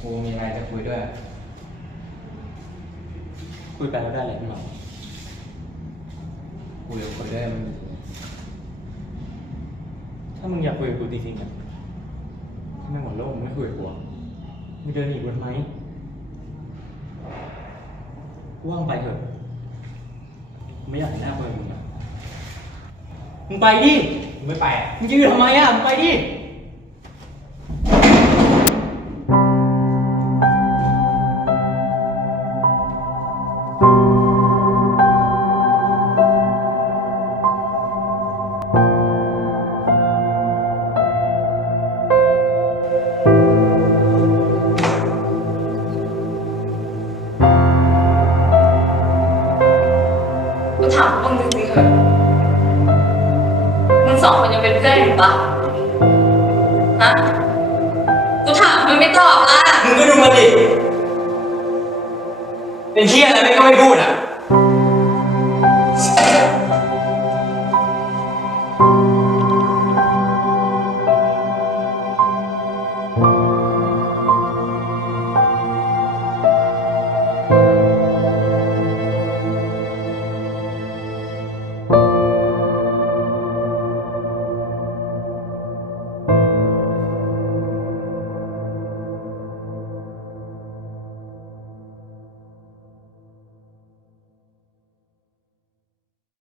กูมีอะไรจะคุยด้วย คุยไปแล้วได้อะไรขึ้นมากูอยากคุยด้วยมันถ้ามึงอยากคุยกับกูจริงๆอะทำไมหมดโลกมึงไม่คุยกับกูอะมึงเดินหนีกูทำไมกูว่างไปเถอะกูไม่อยากเห็นหน้าคนมึงอะมึงไปดิ มึงไม่ไปอะมึงจะอยู่ทำไมอะมึงไปดิ ถามมึงจริงๆเหอะมึงสองคนยังเป็นเพื่อนอยู่ปะฮะ กูถามมึงไม่ตอบล่ะมึงก็ดูมันดิ เป็นเที่ยอะไรไม่ก็ไม่พูดอะ